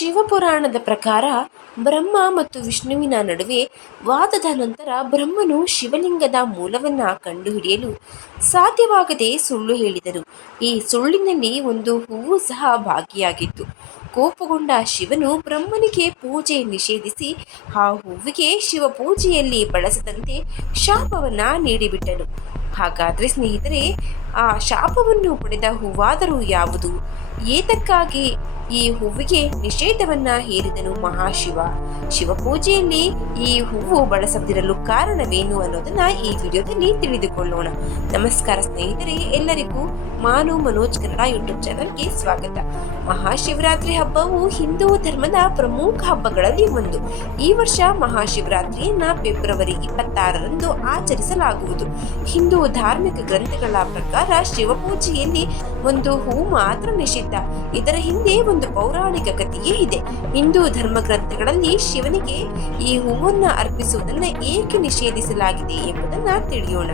ಶಿವಪುರಾಣದ ಪ್ರಕಾರ ಬ್ರಹ್ಮ ಮತ್ತು ವಿಷ್ಣುವಿನ ನಡುವೆ ವಾದದ ನಂತರ ಬ್ರಹ್ಮನು ಶಿವಲಿಂಗದ ಮೂಲವನ್ನು ಕಂಡುಹಿಡಿಯಲು ಸಾಧ್ಯವಾಗದೆ ಸುಳ್ಳು ಹೇಳಿದರು. ಈ ಸುಳ್ಳಿನಲ್ಲಿ ಒಂದು ಹೂವು ಸಹ ಭಾಗಿಯಾಗಿತ್ತು. ಕೋಪಗೊಂಡ ಶಿವನು ಬ್ರಹ್ಮನಿಗೆ ಪೂಜೆ ನಿಷೇಧಿಸಿ ಆ ಹೂವಿಗೆ ಶಿವ ಪೂಜೆಯಲ್ಲಿ ಬಳಸದಂತೆ ಶಾಪವನ್ನ ನೀಡಿಬಿಟ್ಟನು. ಹಾಗಾದರೆ ಸ್ನೇಹಿತರೆ ಆ ಶಾಪವನ್ನು ಪಡೆದ ಹೂವಾದರೂ ಯಾವುದು? ಏತಕ್ಕಾಗಿ ಈ ಹೂವಿಗೆ ನಿಷೇಧವನ್ನ ಹೇರಿದನು ಮಹಾಶಿವ? ಶಿವಪೂಜೆಯಲ್ಲಿ ಈ ಹೂವು ಬಳಸದಿರಲು ಕಾರಣವೇನು ಅನ್ನೋದನ್ನ ಈ ವಿಡಿಯೋದಲ್ಲಿ ತಿಳಿದುಕೊಳ್ಳೋಣ. ನಮಸ್ಕಾರ ಸ್ನೇಹಿತರೆ, ಎಲ್ಲರಿಗೂ ಮಾನು ಮನೋಜ್ ಕನ್ನಡ ಯೂಟ್ಯೂಬ್ ಚಾನಲ್ಗೆ ಸ್ವಾಗತ. ಮಹಾಶಿವರಾತ್ರಿ ಹಬ್ಬವು ಹಿಂದೂ ಧರ್ಮದ ಪ್ರಮುಖ ಹಬ್ಬಗಳಲ್ಲಿ ಒಂದು. ಈ ವರ್ಷ ಮಹಾಶಿವರಾತ್ರಿಯನ್ನ ಫೆಬ್ರವರಿ ಇಪ್ಪತ್ತಾರರಂದು ಆಚರಿಸಲಾಗುವುದು. ಹಿಂದೂ ಧಾರ್ಮಿಕ ಗ್ರಂಥಗಳ ಪ್ರಕಾರ ಶಿವಪೂಜೆಯಲ್ಲಿ ಒಂದು ಹೂ ಮಾತ್ರ ನಿಷಿದ್ಧ ಇದರ ಹಿಂದೆ ಒಂದು ಪೌರಾಣಿಕ ಕಥೆಯೇ ಇದೆ. ಹಿಂದೂ ಧರ್ಮ ಗ್ರಂಥಗಳಲ್ಲಿ ಶಿವನಿಗೆ ಈ ಹೂವನ್ನ ಅರ್ಪಿಸುವುದನ್ನ ಏಕೆ ನಿಷೇಧಿಸಲಾಗಿದೆ ಎಂಬುದನ್ನ ತಿಳಿಯೋಣ.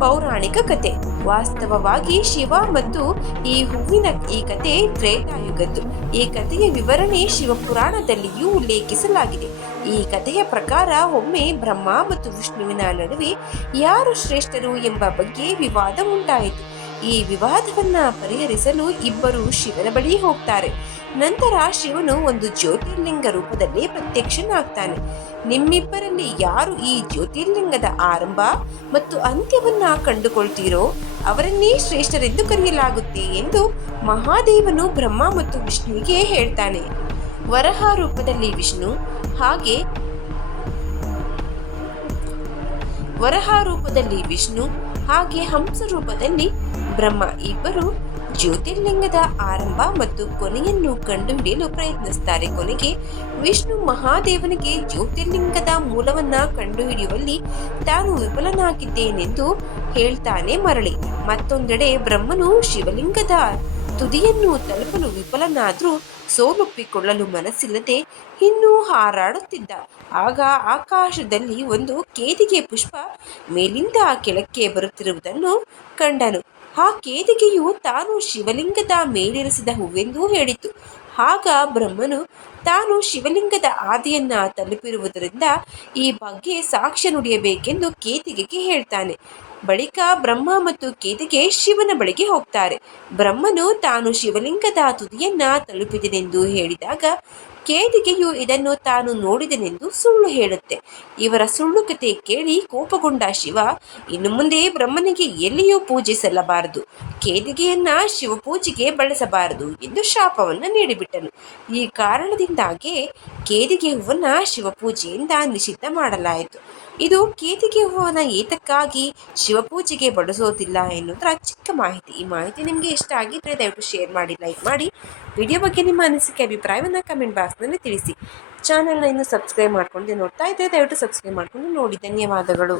ಪೌರಾಣಿಕ ಕತೆ. ವಾಸ್ತವವಾಗಿ ಶಿವ ಮತ್ತು ಈ ಹೂವಿನ ಈ ಕತೆ ತ್ರೇತಾಯುಗದ್ದು. ಈ ಕಥೆಯ ವಿವರಣೆ ಶಿವಪುರಾಣದಲ್ಲಿಯೂ ಉಲ್ಲೇಖಿಸಲಾಗಿದೆ. ಈ ಕಥೆಯ ಪ್ರಕಾರ ಒಮ್ಮೆ ಬ್ರಹ್ಮ ಮತ್ತು ವಿಷ್ಣುವಿನ ನಡುವೆ ಯಾರು ಶ್ರೇಷ್ಠರು ಎಂಬ ಬಗ್ಗೆ ವಿವಾದ ಉಂಟಾಯಿತು. ಈ ವಿವಾದವನ್ನ ಪರಿಹರಿಸಲು ಇಬ್ಬರು ಶಿವನ ಬಳಿ ಹೋಗ್ತಾರೆ. ನಂತರ ಶಿವನು ಒಂದು ಜ್ಯೋತಿರ್ಲಿಂಗ ರೂಪದಲ್ಲಿ ಪ್ರತ್ಯಕ್ಷನಾಗ್ತಾನೆ. ನಿಮ್ಮಿಬ್ಬರಲ್ಲಿ ಯಾರು ಈ ಜ್ಯೋತಿರ್ಲಿಂಗದ ಆರಂಭ ಮತ್ತು ಅಂತ್ಯವನ್ನ ಕಂಡುಕೊಳ್ತೀರೋ ಅವರನ್ನೇ ಶ್ರೇಷ್ಠರೆಂದು ಕರೆಯಲಾಗುತ್ತೆ ಎಂದು ಮಹಾದೇವನು ಬ್ರಹ್ಮ ಮತ್ತು ವಿಷ್ಣುವಿಗೆ ಹೇಳ್ತಾನೆ. ವರಹ ರೂಪದಲ್ಲಿ ವಿಷ್ಣು, ಹಾಗೆ ವರಹ ರೂಪದಲ್ಲಿ ವಿಷ್ಣು, ಹಾಗೆ ಹಂಸ ರೂಪದಲ್ಲಿ ಬ್ರಹ್ಮ ಇಬ್ಬರು ಜ್ಯೋತಿರ್ಲಿಂಗದ ಆರಂಭ ಮತ್ತು ಕೊನೆಯನ್ನು ಕಂಡುಹಿಡಿಯಲು ಪ್ರಯತ್ನಿಸುತ್ತಾರೆ. ಕೊನೆಗೆ ವಿಷ್ಣು ಮಹಾದೇವನಿಗೆ ಜ್ಯೋತಿರ್ಲಿಂಗದ ಮೂಲವನ್ನ ಕಂಡುಹಿಡಿಯುವಲ್ಲಿ ತಾನು ವಿಫಲನಾಗಿದ್ದೇನೆಂದು ಹೇಳ್ತಾನೆ ಮರಳಿ. ಮತ್ತೊಂದೆಡೆ ಬ್ರಹ್ಮನು ಶಿವಲಿಂಗದ ತುದಿಯನ್ನು ತಲುಪಲು ವಿಫಲನಾದರೂ ಸೋಲೊಪ್ಪಿಕೊಳ್ಳಲು ಮನಸ್ಸಿಲ್ಲದೆ ಇನ್ನೂ ಹಾರಾಡುತ್ತಿದ್ದ. ಆಗ ಆಕಾಶದಲ್ಲಿ ಒಂದು ಕೇದಿಗೆ ಪುಷ್ಪ ಮೇಲಿಂದ ಕೆಳಕ್ಕೆ ಬರುತ್ತಿರುವುದನ್ನು ಕಂಡನು. ಆ ಕೇದಿಗೆಯು ತಾನು ಶಿವಲಿಂಗದ ಮೇಲಿರಿಸಿದ ಹೂವೆಂದೂ ಹೇಳಿತು. ಆಗ ಬ್ರಹ್ಮನು ತಾನು ಶಿವಲಿಂಗದ ಆದಿಯನ್ನ ತಲುಪಿರುವುದರಿಂದ ಈ ಬಗ್ಗೆ ಸಾಕ್ಷ್ಯ ನುಡಿಯಬೇಕೆಂದು ಕೇತಿಗೆಗೆ ಹೇಳ್ತಾನೆ. ಬಳಿಕ ಬ್ರಹ್ಮ ಮತ್ತು ಕೇತಿಗೆ ಶಿವನ ಬಳಿಗೆ ಹೋಗ್ತಾರೆ. ಬ್ರಹ್ಮನು ತಾನು ಶಿವಲಿಂಗದ ತುದಿಯನ್ನ ತಲುಪಿದನೆಂದು ಹೇಳಿದಾಗ ಕೇದಿಗೆಯು ಇದನ್ನು ತಾನು ನೋಡಿದನೆಂದು ಸುಳ್ಳು ಹೇಳುತ್ತೆ. ಇವರ ಸುಳ್ಳು ಕತೆ ಕೇಳಿ ಕೋಪಗೊಂಡ ಶಿವ, ಇನ್ನು ಮುಂದೆ ಬ್ರಹ್ಮನಿಗೆ ಎಲ್ಲಿಯೂ ಪೂಜೆ ಸಲ್ಲಬಾರದು. ಕೇದಿಗೆಯನ್ನ ಶಿವಪೂಜೆಗೆ ಬಳಸಬಾರದು ಎಂದು ಶಾಪವನ್ನು ನೀಡಿಬಿಟ್ಟನು. ಈ ಕಾರಣದಿಂದಾಗಿ ಕೇದಿಗೆ ಹೂವನ್ನ ಶಿವಪೂಜೆಯಿಂದ ನಿಷಿದ್ಧ ಮಾಡಲಾಯಿತು. ಇದು ಕೇತಿಗೆ ಹೂವನ ಏತಕ್ಕಾಗಿ ಶಿವಪೂಜೆಗೆ ಬಳಸೋದಿಲ್ಲ ಎನ್ನುವುದರ ಚಿಕ್ಕ ಮಾಹಿತಿ. ಈ ಮಾಹಿತಿ ನಿಮಗೆ ಇಷ್ಟ ಆಗಿದ್ರೆ ದಯವಿಟ್ಟು ಶೇರ್ ಮಾಡಿ ಲೈಕ್ ಮಾಡಿ. ವಿಡಿಯೋ ಬಗ್ಗೆ ನಿಮ್ಮ ಅನಿಸಿಕೆ, ಅಭಿಪ್ರಾಯವನ್ನು ಕಮೆಂಟ್ ಬಾಕ್ಸ್ನಲ್ಲಿ ತಿಳಿಸಿ. ಚಾನಲ್ನ ಇನ್ನೂ ಸಬ್ಸ್ಕ್ರೈಬ್ ಮಾಡ್ಕೊಂಡು ನೋಡ್ತಾ ಇದ್ದರೆ ದಯವಿಟ್ಟು ಸಬ್ಸ್ಕ್ರೈಬ್ ಮಾಡ್ಕೊಂಡು ನೋಡಿ. ಧನ್ಯವಾದಗಳು.